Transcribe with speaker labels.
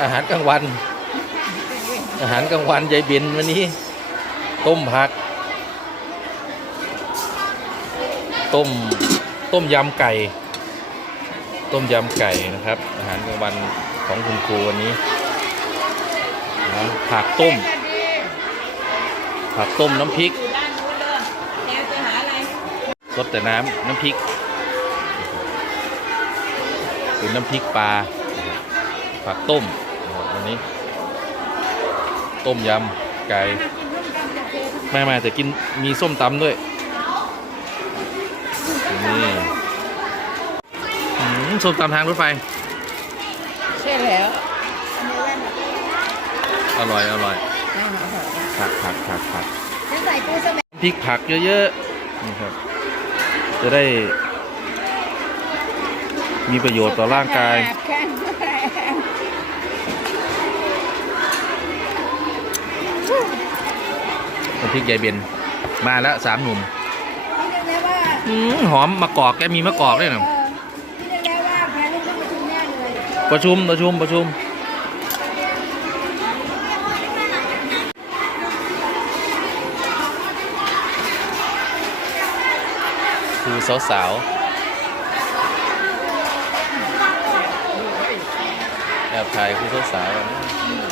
Speaker 1: อาหารกลางวัน อาหารกลางวันยายเบนวันนี้ ต้มผัก ต้มต้มยำไก่ ต้มยำไก่นะครับ อาหารกลางวันของคุณครูวันนี้นะผักต้ม ผักต้มน้ำพริก
Speaker 2: อยู่ด้านนู้นเลยแนวจะหาอะไร
Speaker 1: สดแต่น้ำน้ำพริกเป็นน้ำพริกปลาผักต้ม นะครับวันนี้ ต้มยำไก่ไม่ไม่แต่กินมีส้มตำด้วย นี่อืมส้มตำทางรถไฟ
Speaker 2: ใช่แล้ว
Speaker 1: อร่อย อร่อยผักผักผักผัก
Speaker 2: จะใส่ปูสมัย
Speaker 1: พริกผักเยอะๆนี่ครับ จะได้มีประโยชน์ต่อร่างกาย
Speaker 2: แข็งแรง
Speaker 1: น้ำพริกยายเบนมาแล้วสามหนุ่ม
Speaker 2: นี่เรียกว่า
Speaker 1: อืมหอมมะกอกแกมีมะกอกด้วยนะ
Speaker 2: เออนี่เรียกว่าแพ้ลูกต้องประชุมแน่เลย
Speaker 1: ประชุมประชุมประชุมครูสาวๆแอบถ่ายครูสาวๆกันนะ